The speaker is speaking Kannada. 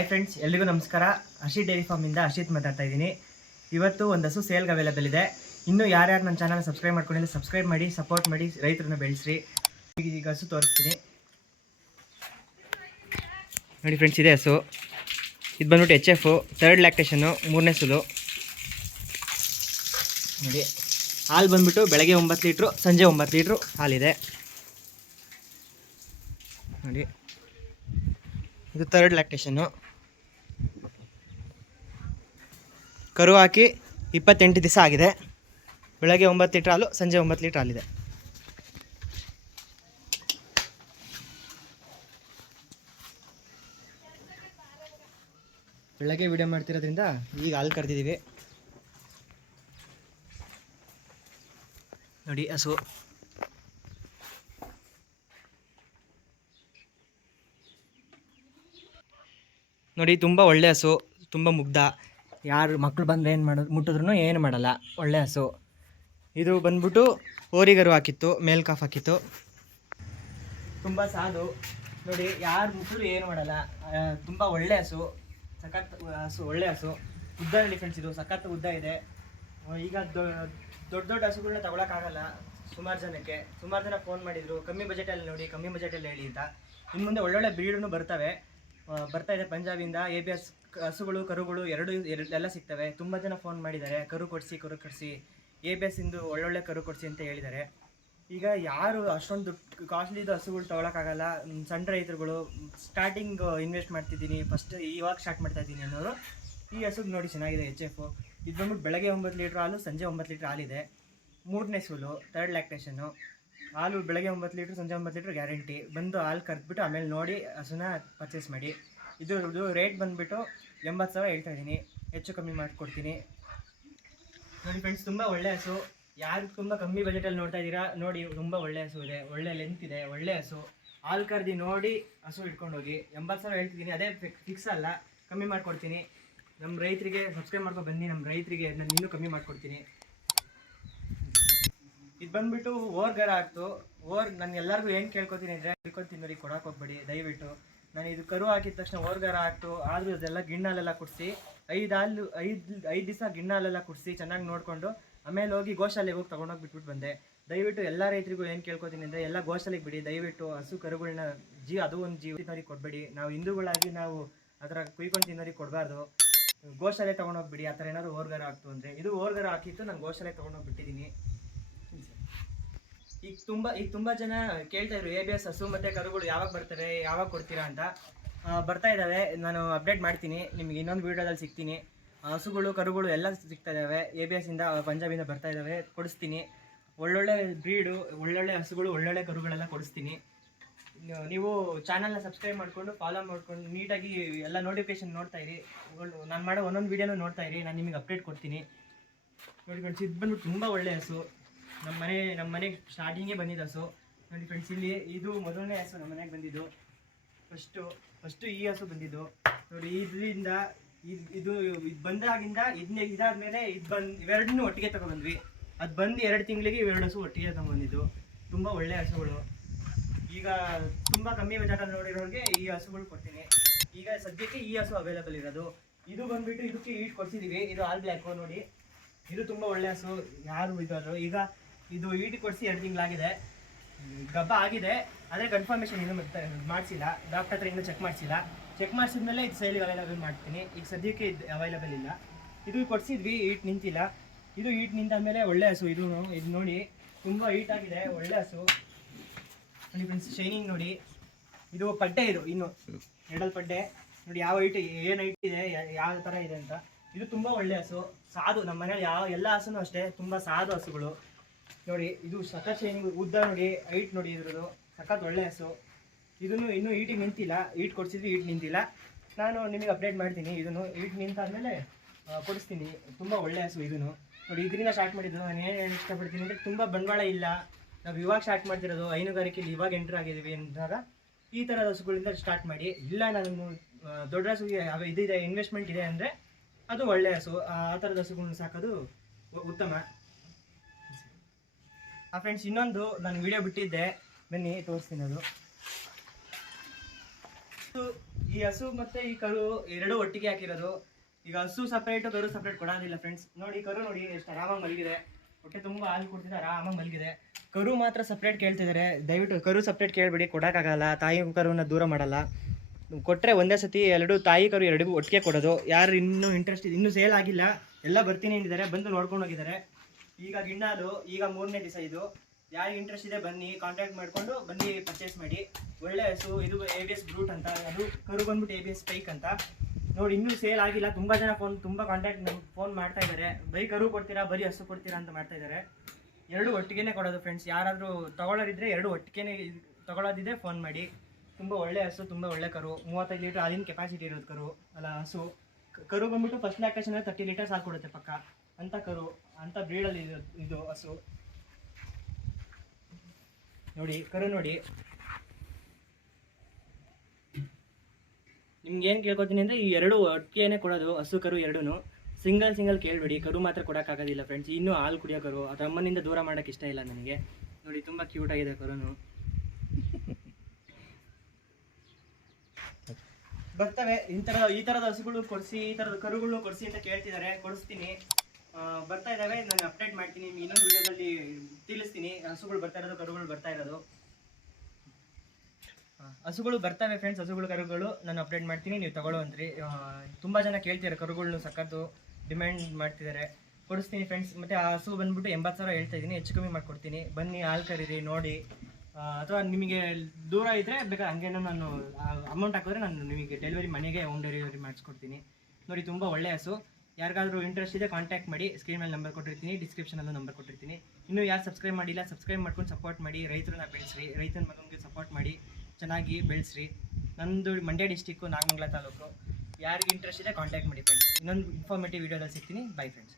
ಹಾಯ್ ಫ್ರೆಂಡ್ಸ್, ಎಲ್ರಿಗೂ ನಮಸ್ಕಾರ. ಹರ್ಷಿತ್ ಡೈರಿ ಫಾರ್ಮಿಂದ ಹರ್ಷಿತ್ ಮಾತಾಡ್ತಾ ಇದ್ದೀನಿ. ಇವತ್ತು ಒಂದು ಹಸು ಸೇಲ್ಗೆ ಅವೈಲೇಬಲ್ ಇದೆ. ಇನ್ನೂ ಯಾರ್ಯಾರು ನನ್ನ ಚಾನಲ್ ಸಬ್ಸ್ಕ್ರೈಬ್ ಮಾಡ್ಕೊಂಡಿಲ್ಲ ಸಬ್ಸ್ಕ್ರೈಬ್ ಮಾಡಿ, ಸಪೋರ್ಟ್ ಮಾಡಿ, ರೈತರನ್ನ ಬೆಳೆಸ್ರಿ. ಈಗ ಹಸು ತೋರಿಸ್ತೀನಿ ನೋಡಿ ಫ್ರೆಂಡ್ಸ್. ಇದೆ ಹಸು. ಇದು ಬಂದ್ಬಿಟ್ಟು HF, 3rd ಲ್ಯಾಕ್ಟೇಷನ್ನು, 3ನೇ ಸುಲು ನೋಡಿ. ಹಾಲು ಬಂದ್ಬಿಟ್ಟು ಬೆಳಗ್ಗೆ 9 ಲೀಟ್ರು, ಸಂಜೆ 9 ಲೀಟ್ರು ಹಾಲಿದೆ ನೋಡಿ. ಇದು 3rd ಲ್ಯಾಕ್ಟೇಷನ್ನು. ಕರು ಹಾಕಿ 28 ದಿವಸ ಆಗಿದೆ. ಬೆಳಗ್ಗೆ 9 ಲೀಟ್ರ್ ಹಾಲು, ಸಂಜೆ 9 ಲೀಟ್ರ್ ಹಾಲಿದೆ. ಬೆಳಗ್ಗೆ ವಿಡಿಯೋ ಮಾಡ್ತಿರೋದ್ರಿಂದ ಈಗ ಹಾಲು ಕರೆದಿದ್ದೀವಿ ನೋಡಿ. ಹಸು ನೋಡಿ, ತುಂಬ ಒಳ್ಳೆ ಹಸು, ತುಂಬ ಮುಗ್ಧ. ಯಾರು ಮಕ್ಕಳು ಬಂದರೆ ಏನು ಮಾಡೋದು, ಮುಟ್ಟಿದ್ರೂ ಏನು ಮಾಡಲ್ಲ, ಒಳ್ಳೆ ಹಸು. ಇದು ಬಂದ್ಬಿಟ್ಟು ಓರಿಗರು ಹಾಕಿತ್ತು, ಮೇಲ್ ಕಾಫ್ ಹಾಕಿತ್ತು. ತುಂಬ ಸಾಧು ನೋಡಿ, ಯಾರು ಮುಟ್ಟಿದ್ರು ಏನು ಮಾಡಲ್ಲ. ತುಂಬ ಒಳ್ಳೆ ಹಸು, ಸಖತ್ ಹಸು, ಒಳ್ಳೆ ಹಸು. ಉದ್ದ ನೋಡಿ ಫ್ರೆಂಡ್ಸ್, ಇದು ಸಖತ್ ಉದ್ದ ಇದೆ. ಈಗ ದೊಡ್ಡ ದೊಡ್ಡ ಹಸುಗಳನ್ನ ತಗೊಳಕ್ಕಾಗಲ್ಲ ಸುಮಾರು ಜನ ಫೋನ್ ಮಾಡಿದರು, ಕಮ್ಮಿ ಬಜೆಟಲ್ಲಿ ನೋಡಿ, ಕಮ್ಮಿ ಬಜೆಟಲ್ಲಿ ಹೇಳಿ ಅಂತ. ಇನ್ನು ಮುಂದೆ ಒಳ್ಳೊಳ್ಳೆ ಬ್ರೀಡೂ ಬರ್ತಾ ಇದೆ. ಪಂಜಾಬಿಂದ ABS ಹಸುಗಳು, ಕರುಗಳು ಎಲ್ಲ ಸಿಗ್ತವೆ. ತುಂಬ ಜನ ಫೋನ್ ಮಾಡಿದ್ದಾರೆ, ಕರು ಕೊಡಿಸಿ ABS ಇಂದು ಒಳ್ಳೊಳ್ಳೆ ಕರು ಕೊಡಿಸಿ ಅಂತ ಹೇಳಿದ್ದಾರೆ. ಈಗ ಯಾರು ಅಷ್ಟೊಂದು ಕಾಸ್ಟ್ಲಿದು ಹಸುಗಳು ತೊಗೊಳಕ್ಕಾಗಲ್ಲ, ಸಣ್ಣ ರೈತರುಗಳು, ಸ್ಟಾರ್ಟಿಂಗ್ ಇನ್ವೆಸ್ಟ್ ಮಾಡ್ತಿದ್ದೀನಿ, ಫಸ್ಟ್ ಇವಾಗ ಸ್ಟಾರ್ಟ್ ಮಾಡ್ತಾ ಇದ್ದೀನಿ ಅನ್ನೋರು ಈ ಹಸುಗೆ ನೋಡಿ, ಚೆನ್ನಾಗಿದೆ. HF. ಇದು ಬಂದ್ಬಿಟ್ಟು ಬೆಳಗ್ಗೆ 9 ಲೀಟ್ರ್ ಹಾಲು, ಸಂಜೆ 9 ಲೀಟ್ರ್ ಹಾಲಿದೆ. 3ನೇ ಸುಲು, 3rd ಲ್ಯಾಕ್ಟೇಷನ್ನು. ಹಾಲು ಬೆಳಗ್ಗೆ 9 ಲೀಟ್ರ್, ಸಂಜೆ 9 ಲೀಟ್ರ್ ಗ್ಯಾರಂಟಿ. ಬಂದು ಹಾಲು ಕರೆದ್ಬಿಟ್ಟು ಆಮೇಲೆ ನೋಡಿ ಹಸುನ ಪರ್ಚೇಸ್ ಮಾಡಿ. ಇದು ರೇಟ್ ಬಂದುಬಿಟ್ಟು 80,000 ಹೇಳ್ತಾ ಇದ್ದೀನಿ, ಹೆಚ್ಚು ಕಮ್ಮಿ ಮಾಡಿಕೊಡ್ತೀನಿ ನೋಡಿ ಫ್ರೆಂಡ್ಸ್. ತುಂಬ ಒಳ್ಳೆ ಹಸು. ಯಾರು ತುಂಬ ಕಮ್ಮಿ ಬಜೆಟಲ್ಲಿ ನೋಡ್ತಾ ಇದ್ದೀರಾ ನೋಡಿ, ತುಂಬ ಒಳ್ಳೆ ಹಸು ಇದೆ, ಒಳ್ಳೆ ಲೆಂತ್ ಇದೆ, ಒಳ್ಳೆ ಹಸು. ಹಾಲು ಕರೆದು ನೋಡಿ ಹಸು ಇಟ್ಕೊಂಡೋಗಿ. 80,000 ಹೇಳ್ತಿದ್ದೀನಿ, ಅದೇ ಫಿಕ್ಸ್ ಅಲ್ಲ, ಕಮ್ಮಿ ಮಾಡಿಕೊಡ್ತೀನಿ. ನಮ್ಮ ರೈತರಿಗೆ ಸಬ್ಸ್ಕ್ರೈಬ್ ಮಾಡ್ಕೊಂಡು ಬನ್ನಿ, ನಮ್ಮ ರೈತರಿಗೆ ನಾನು ಇನ್ನೂ ಕಮ್ಮಿ ಮಾಡಿಕೊಡ್ತೀನಿ. ಇದು ಬಂದುಬಿಟ್ಟು ಓರ್ಗರ ಆಗ್ತು. ನಾನು ಎಲ್ಲರಿಗೂ ಏನು ಕೇಳ್ಕೊತೀನಿ ಅಂದರೆ, ತಿಳ್ಕೊತೀನಿ ನೋಡಿ, ಕೊಡೋಕೆ ಹೋಗ್ಬೇಡಿ ದಯವಿಟ್ಟು. ನಾನು ಇದು ಕರು ಹಾಕಿದ ತಕ್ಷಣ ಓರ್ಗರ ಆಗ್ತು, ಆದರೂ ಅದೆಲ್ಲ ಗಿಣ್ಣಾಲೆಲ್ಲ ಕುಡಿಸಿ 5 ದಿವಸ ಗಿಣ್ಣಾಲೆಲ್ಲ ಕುಡಿಸಿ ಚೆನ್ನಾಗಿ ನೋಡಿಕೊಂಡು ಆಮೇಲೆ ಹೋಗಿ ಗೋಶಾಲೆಗೆ ಹೋಗಿ ತೊಗೊಂಡೋಗಿ ಬಿಟ್ಬಿಟ್ಟು ಬಂದೆ. ದಯವಿಟ್ಟು ಎಲ್ಲ ರೈತರಿಗೂ ಏನು ಕೇಳ್ಕೊತೀನಿ ಅಂದರೆ, ಎಲ್ಲ ಗೋಶಾಲೆಗೆ ಬಿಡಿ ದಯವಿಟ್ಟು. ಹಸು ಕರುಗಳನ್ನ ಅದು ಒಂದು ಜೀವನವ್ರಿಗೆ ಕೊಡಬೇಡಿ. ನಾವು ಹಿಂದೂಗಳಾಗಿ ನಾವು ಆ ಥರ ಕುಯ್ಕೊಂಡು ತಿನ್ನೋರಿಗೆ ಕೊಡಬಾರ್ದು. ಗೋಶಾಲೆ ತೊಗೊಂಡೋಗ್ಬಿಡಿ ಆ ಥರ ಏನಾದ್ರು ಓರ್ಗರ ಆಗ್ತು ಅಂದರೆ. ಇದು ಓರ್ಗರ ಹಾಕಿತ್ತು, ನಾನು ಗೋಶಾಲೆಗೆ ತೊಗೊಂಡೋಗ್ಬಿಟ್ಟಿದ್ದೀನಿ. ಈಗ ತುಂಬ ಜನ ಕೇಳ್ತಾ ಇದ್ರು, ABS ಹಸು ಮತ್ತು ಕರುಗಳು ಯಾವಾಗ ಬರ್ತವೆ, ಯಾವಾಗ ಕೊಡ್ತೀರಾ ಅಂತ. ಬರ್ತಾ ಇದ್ದಾವೆ, ನಾನು ಅಪ್ಡೇಟ್ ಮಾಡ್ತೀನಿ, ನಿಮಗೆ ಇನ್ನೊಂದು ವೀಡಿಯೋದಲ್ಲಿ ಸಿಗ್ತೀನಿ. ಹಸುಗಳು ಕರುಗಳು ಎಲ್ಲ ಸಿಗ್ತಾ ಇದ್ದಾವೆ. ABS ಇಂದ, ಪಂಜಾಬಿಂದ ಬರ್ತಾ ಇದ್ದಾವೆ, ಕೊಡಿಸ್ತೀನಿ. ಒಳ್ಳೊಳ್ಳೆ ಬ್ರೀಡು, ಒಳ್ಳೊಳ್ಳೆ ಹಸುಗಳು, ಒಳ್ಳೊಳ್ಳೆ ಕರುಗಳೆಲ್ಲ ಕೊಡಿಸ್ತೀನಿ. ನೀವು ಚಾನಲ್ನ ಸಬ್ಸ್ಕ್ರೈಬ್ ಮಾಡಿಕೊಂಡು ಫಾಲೋ ಮಾಡ್ಕೊಂಡು ನೀಟಾಗಿ ಎಲ್ಲ ನೋಟಿಫಿಕೇಶನ್ ನೋಡ್ತಾ ಇರಿ. ನಾನು ಮಾಡೋ ಒಂದೊಂದು ವೀಡಿಯೋನೂ ನೋಡ್ತಾ ಇರಿ, ನಾನು ನಿಮಗೆ ಅಪ್ಡೇಟ್ ಕೊಡ್ತೀನಿ ನೋಡಿ ಫ್ರೆಂಡ್ಸ್. ಇದು ಬಂದ್ಬಿಟ್ಟು ತುಂಬ ಒಳ್ಳೆ ಹಸು. ನಮ್ಮ ಮನೆಗೆ ಸ್ಟಾರ್ಟಿಂಗೇ ಬಂದಿದ್ದು ಹಸು ನೋಡಿ ಫ್ರೆಂಡ್ಸ್. ಇಲ್ಲಿ ಇದು ಮೊದಲನೇ ಹಸು ನಮ್ಮ ಮನೆಗೆ ಬಂದಿದ್ದು. ಫಸ್ಟು ಈ ಹಸು ಬಂದಿದ್ದು ನೋಡಿ. ಇದರಿಂದ ಇದು ಬಂದಾಗಿಂದ ಇದಾದ್ಮೇಲೆ ಇವೆರಡನ್ನೂ ಒಟ್ಟಿಗೆ ತಗೊಬಂದ್ವಿ. ಅದು ಬಂದು 2 ತಿಂಗಳಿಗೆ 2 ಹಸು ಒಟ್ಟಿಗೆ ತಗೊಂಡ್ಬಂದಿದ್ದು. ತುಂಬ ಒಳ್ಳೆ ಹಸುಗಳು. ಈಗ ತುಂಬ ಕಮ್ಮಿ ಬಜೆಟಲ್ಲಿ ನೋಡಿರೋರಿಗೆ ಈ ಹಸುಗಳು ಕೊಡ್ತೀನಿ. ಈಗ ಸದ್ಯಕ್ಕೆ ಈ ಹಸು ಅವೈಲೇಬಲ್ ಇರೋದು. ಇದು ಬಂದುಬಿಟ್ಟು ಇದಕ್ಕೆ ಈಟ್ ಕೊಡಿಸಿದ್ದೀವಿ. ಇದು ಆಲ್ ಬ್ಲ್ಯಾಕು ನೋಡಿ. ಇದು ತುಂಬ ಒಳ್ಳೆ ಹಸು. ಯಾರು ಇದಾದ್ರು ಈಗ ಇದು ಈಟಿ ಕೊಡಿಸಿ 2 ತಿಂಗಳಾಗಿದೆ. ಗಬ್ಬ ಆಗಿದೆ, ಆದರೆ ಕನ್ಫರ್ಮೇಷನ್ ಇನ್ನೂ ಮಾಡಿಸಿಲ್ಲ. ಡಾಕ್ಟರ್ ಹತ್ರ ಇನ್ನೂ ಚೆಕ್ ಮಾಡಿಸಿದ್ಮೇಲೆ ಇದು ಸೇಲಿಗೆ ಅವೈಲೇಬಲ್ ಮಾಡ್ತೀನಿ. ಈಗ ಸದ್ಯಕ್ಕೆ ಇದು ಅವೈಲೇಬಲ್ ಇಲ್ಲ. ಇದು ಕೊಡಿಸಿದ್ವಿ, ಈಟ್ ನಿಂತಿಲ್ಲ. ಇದು ಈಟ್ ನಿಂತಾದ್ಮೇಲೆ ಒಳ್ಳೆ ಹಸು. ಇದು ನೋಡಿ, ತುಂಬ ಈಟ್ ಆಗಿದೆ, ಒಳ್ಳೆ ಹಸು ನೋಡಿ ಫ್ರೆಂಡ್ಸ್. ಶೈನಿಂಗ್ ನೋಡಿ. ಇದು ಪಡ್ಡೆ, ಇದು ಇನ್ನು ಎಡಲ್ ಪಡ್ಡೆ ನೋಡಿ. ಯಾವ ಹೈಟ್, ಏನು ಹೈಟ್ ಇದೆ, ಯಾವ ಥರ ಇದೆ ಅಂತ. ಇದು ತುಂಬ ಒಳ್ಳೆ ಹಸು, ಸಾಧು. ನಮ್ಮ ಮನೇಲಿ ಎಲ್ಲ ಹಸುನೂ ಅಷ್ಟೇ ತುಂಬ ಸಾಧು ಹಸುಗಳು ನೋಡಿ. ಇದು ಸಖತ್ ಶೈನಿಂಗ್, ಉದ್ದ ನೋಡಿ, ಹೈಟ್ ನೋಡಿ, ಇದ್ರದ್ದು ಸಖತ್ ಒಳ್ಳೆ ಹಸು. ಇದನ್ನು ಇನ್ನೂ ಈಟಿಗೆ ನಿಂತಿಲ್ಲ, ಈಟ್ ಕೊಡಿಸಿದ್ವಿ, ಈಟ್ ನಿಂತಿಲ್ಲ. ನಾನು ನಿಮಗೆ ಅಪ್ಡೇಟ್ ಮಾಡ್ತೀನಿ. ಇದನ್ನು ಈಟ್ ನಿಂತಾದ್ಮೇಲೆ ಕೊಡಿಸ್ತೀನಿ. ತುಂಬ ಒಳ್ಳೆ ಹಸು ಇದನ್ನು ನೋಡಿ. ಇದರಿಂದ ಸ್ಟಾರ್ಟ್ ಮಾಡಿದ್ದು. ನಾನು ಏನು ಇಷ್ಟಪಡ್ತೀನಿ ಅಂದರೆ, ತುಂಬ ಬಂಡವಾಳ ಇಲ್ಲ, ನಾವು ಇವಾಗ ಸ್ಟಾರ್ಟ್ ಮಾಡ್ತಿರೋದು, ಹೈನುಗಾರಿಕೆಯಲ್ಲಿ ಇವಾಗ ಎಂಟ್ರ್ ಆಗಿದ್ದೀವಿ ಅಂದಾಗ ಈ ಥರದ ಹಸುಗಳಿಂದ ಸ್ಟಾರ್ಟ್ ಮಾಡಿ. ಇಲ್ಲ ನಾನು ದೊಡ್ಡ ಹಸುಗೆ ಇದಿದೆ, ಇನ್ವೆಸ್ಟ್ಮೆಂಟ್ ಇದೆ ಅಂದರೆ ಅದು ಒಳ್ಳೆ ಹಸು. ಆ ಥರದ ಹಸುಗಳನ್ನ ಸಾಕೋದು ಉತ್ತಮ. ಫ್ರೆಂಡ್ಸ್, ಇನ್ನೊಂದು ನಾನು ವಿಡಿಯೋ ಬಿಟ್ಟಿದ್ದೆ, ಬನ್ನಿ ತೋರಿಸ್ತೀನಿ. ಅದು ಈ ಹಸು ಮತ್ತು ಈ ಕರು ಎರಡೂ ಒಟ್ಟಿಗೆ ಹಾಕಿರೋದು. ಈಗ ಹಸು ಸಪ್ರೇಟು ಕರು ಸಪ್ರೇಟ್ ಕೊಡೋದಿಲ್ಲ ಫ್ರೆಂಡ್ಸ್. ನೋಡಿ ಕರು ನೋಡಿ ಎಷ್ಟು ಆರಾಮಾಗಿ ಮಲಗಿದೆ, ಹೊಟ್ಟೆ ತುಂಬ ಹಾಲು ಕೊಡ್ತಿದೆ, ಆರಾಮಾಗಿ ಮಲಗಿದೆ. ಕರು ಮಾತ್ರ ಸಪ್ರೇಟ್ ಕೇಳ್ತಿದ್ದಾರೆ. ದಯವಿಟ್ಟು ಕರು ಸಪ್ರೇಟ್ ಕೇಳಬೇಡಿ, ಕೊಡೋಕ್ಕಾಗಲ್ಲ. ತಾಯಿ ಕರುನ ದೂರ ಮಾಡಲ್ಲ. ಕೊಟ್ಟರೆ ಒಂದೇ ಸತಿ ಎರಡು ತಾಯಿ ಕರು ಎರಡಿಗೂ ಒಟ್ಟಿಗೆ ಕೊಡೋದು. ಯಾರು ಇನ್ನೂ ಇಂಟ್ರೆಸ್ಟ್ ಇನ್ನೂ ಸೇಲ್ ಆಗಿಲ್ಲ, ಎಲ್ಲ ಬರ್ತೀನಿ ಅಂದಿದ್ದಾರೆ, ಬಂದು ನೋಡ್ಕೊಂಡು ಹೋಗಿದ್ದಾರೆ. ಈಗ ಗಿಣ್ಣಾಲು ಈಗ 3ನೇ ದಿವಸ ಇದು. ಯಾರಿಗೆ ಇಂಟ್ರೆಸ್ಟ್ ಇದೆ ಬನ್ನಿ, ಕಾಂಟ್ಯಾಕ್ಟ್ ಮಾಡಿಕೊಂಡು ಬನ್ನಿ, ಪರ್ಚೇಸ್ ಮಾಡಿ. ಒಳ್ಳೆ ಹಸು. ಇದು ABS ಬ್ರೂಟ್ ಅಂತ, ಅದು ಕರು ಬಂದ್ಬಿಟ್ಟು ABS ಸ್ಪೈಕ್ ಅಂತ. ನೋಡಿ ಇನ್ನೂ ಸೇಲ್ ಆಗಿಲ್ಲ. ತುಂಬ ಜನ ತುಂಬ ಕಾಂಟ್ಯಾಕ್ಟ್ ನಮ್ಗೆ ಫೋನ್ ಮಾಡ್ತಾ ಇದ್ದಾರೆ. ಬರೀ ಕರು ಕೊಡ್ತೀರಾ ಬರೀ ಹಸು ಕೊಡ್ತೀರಾ ಅಂತ ಮಾಡ್ತಾ ಇದ್ದಾರೆ. ಎರಡು ಒಟ್ಟಿಗೆ ಕೊಡೋದು ಫ್ರೆಂಡ್ಸ್. ಯಾರಾದರೂ ತೊಗೊಳ್ಳೋರಿದ್ರೆ ಎರಡು ಒಟ್ಟಿಗೆ ತೊಗೊಳ್ಳೋದಿದ್ರೆ ಫೋನ್ ಮಾಡಿ. ತುಂಬ ಒಳ್ಳೆ ಹಸು, ತುಂಬ ಒಳ್ಳೆ ಕರು. 35 ಲೀಟ್ರ್ ಹಾಲಿನ ಕೆಪಾಸಿಟಿ ಇರೋದು ಕರು ಅಲ್ಲ ಹಸು. ಕರು ಬಂದ್ಬಿಟ್ಟು ಫಸ್ಟ್ ಲ್ಯಾಕ್ಟೇಷನ್ 30 ಲೀಟರ್ಸ್ ಹಾಲು ಕೊಡುತ್ತೆ ಪಕ್ಕ. ಅಂಥ ಕರು, ಅಂಥ ಬ್ರೀಡಲ್ಲಿ ಇದು ಹಸು. ನೋಡಿ ಕರು ನೋಡಿ. ನಿಮ್ಗೆ ಏನು ಕೇಳ್ಕೊತೀನಿ ಅಂದರೆ ಈ ಎರಡು ಒಟ್ಟಿಗೆ ಕೊಡೋದು, ಹಸು ಕರು ಎರಡೂ. ಸಿಂಗಲ್ ಕೇಳಬೇಡಿ, ಕರು ಮಾತ್ರ ಕೊಡೋಕ್ಕಾಗೋದಿಲ್ಲ ಫ್ರೆಂಡ್ಸ್. ಇನ್ನೂ ಹಾಲು ಕುಡಿಯೋ ಕರು, ಅದ್ರ ಅಮ್ಮನಿಂದ ದೂರ ಮಾಡೋಕ್ಕೆ ಇಷ್ಟ ಇಲ್ಲ ನನಗೆ. ನೋಡಿ ತುಂಬ ಕ್ಯೂಟಾಗಿದೆ ಕರುನು. ಬರ್ತವೆ ಈ ಥರದ ಹಸುಗಳು ಕೊಡಿಸಿ, ಈ ಥರದ ಕರುಗಳು ಕೊಡಿಸಿ ಅಂತ ಕೇಳ್ತಿದ್ದಾರೆ. ಕೊಡಿಸ್ತೀನಿ, ಬರ್ತಾ ಇದ್ದಾವೆ. ನಾನು ಅಪ್ಡೇಟ್ ಮಾಡ್ತೀನಿ, ಇನ್ನೊಂದು ವಿಡಿಯೋದಲ್ಲಿ ತಿಳಿಸ್ತೀನಿ. ಹಸುಗಳು ಬರ್ತಾ ಇರೋದು, ಕರುಗಳು ಬರ್ತಾ ಇರೋದು. ಹಸುಗಳು ಬರ್ತವೆ ಫ್ರೆಂಡ್ಸ್, ಹಸುಗಳು ಕರುಗಳು ನಾನು ಅಪ್ಡೇಟ್ ಮಾಡ್ತೀನಿ, ನೀವು ತಗೊಳ್ಳೋವಂತ್ರಿ. ತುಂಬ ಜನ ಕೇಳ್ತಿದ್ದಾರೆ, ಕರುಗಳನ್ನ ಸಖತ್ತು ಡಿಮ್ಯಾಂಡ್ ಮಾಡ್ತಿದ್ದಾರೆ. ಕೊಡಿಸ್ತೀನಿ ಫ್ರೆಂಡ್ಸ್. ಮತ್ತು ಆ ಹಸು ಬಂದ್ಬಿಟ್ಟು 80,000 ಹೇಳ್ತಾ ಇದ್ದೀನಿ, ಹೆಚ್ಚು ಕಮ್ಮಿ ಮಾಡಿಕೊಡ್ತೀನಿ. ಬನ್ನಿ, ಹಾಲು ಕರೀರಿ ನೋಡಿ. ಅಥವಾ ನಿಮಗೆ ದೂರ ಇದ್ದರೆ ಬೇಕಾದ್ರೆ ಹಂಗೇನೋ ನಾನು ಅಮೌಂಟ್ ಹಾಕಿದ್ರೆ ನಾನು ನಿಮಗೆ ಡೆಲಿವರಿ ಮನೆಗೆ ಹೋಮ್ ಡೆಲಿವರಿ ಮಾಡಿಸ್ಕೊಡ್ತೀನಿ. ನೋಡಿ ತುಂಬ ಒಳ್ಳೆ ಹಸು. ಯಾರಿಗಾದ್ರೂ ಇಂಟ್ರೆಸ್ಟ್ ಇದೆ ಕಾಂಟ್ಯಾಕ್ಟ್ ಮಾಡಿ. ಸ್ಕ್ರೀನ್ ಮೇಲೆ ನಂಬರ್ ಕೊಟ್ಟಿರ್ತೀನಿ, ಡಿಸ್ಕ್ರಿಪ್ಷನಲ್ಲೂ ನಂಬರ್ ಕೊಟ್ಟಿರ್ತೀನಿ. ಇನ್ನೂ ಯಾರು ಸಬ್ಸ್ಕ್ರೈಬ್ ಮಾಡಿಲ್ಲ, ಸಬ್ಸ್ಕ್ರೈಬ್ ಮಾಡ್ಕೊಂಡು ಸಪೋರ್ಟ್ ಮಾಡಿ. ರೈತರನ್ನ ಬೆಳೆಸ್ರಿ, ರೈತನ ಮಗನಿಗೆ ಸಪೋರ್ಟ್ ಮಾಡಿ, ಚೆನ್ನಾಗಿ ಬೆಳೆಸ್ರಿ. ನಂದು ಮಂಡ್ಯ ಡಿಸ್ಟಿಕ್ಕು, ನಾಗಮಂಗಲ ತಾಲೂಕು. ಯಾರಿಗೆ ಇಂಟ್ರೆಸ್ಟ್ ಇದೆ ಕಾಂಟ್ಯಾಕ್ಟ್ ಮಾಡಿ ಫ್ರೆಂಡ್ಸ್. ಇನ್ನೊಂದು ಇನ್ಫಾರ್ಮೇಟಿವ್ ವೀಡಿಯೋದಲ್ಲಿ ಸಿಗ್ತೀನಿ. By friends.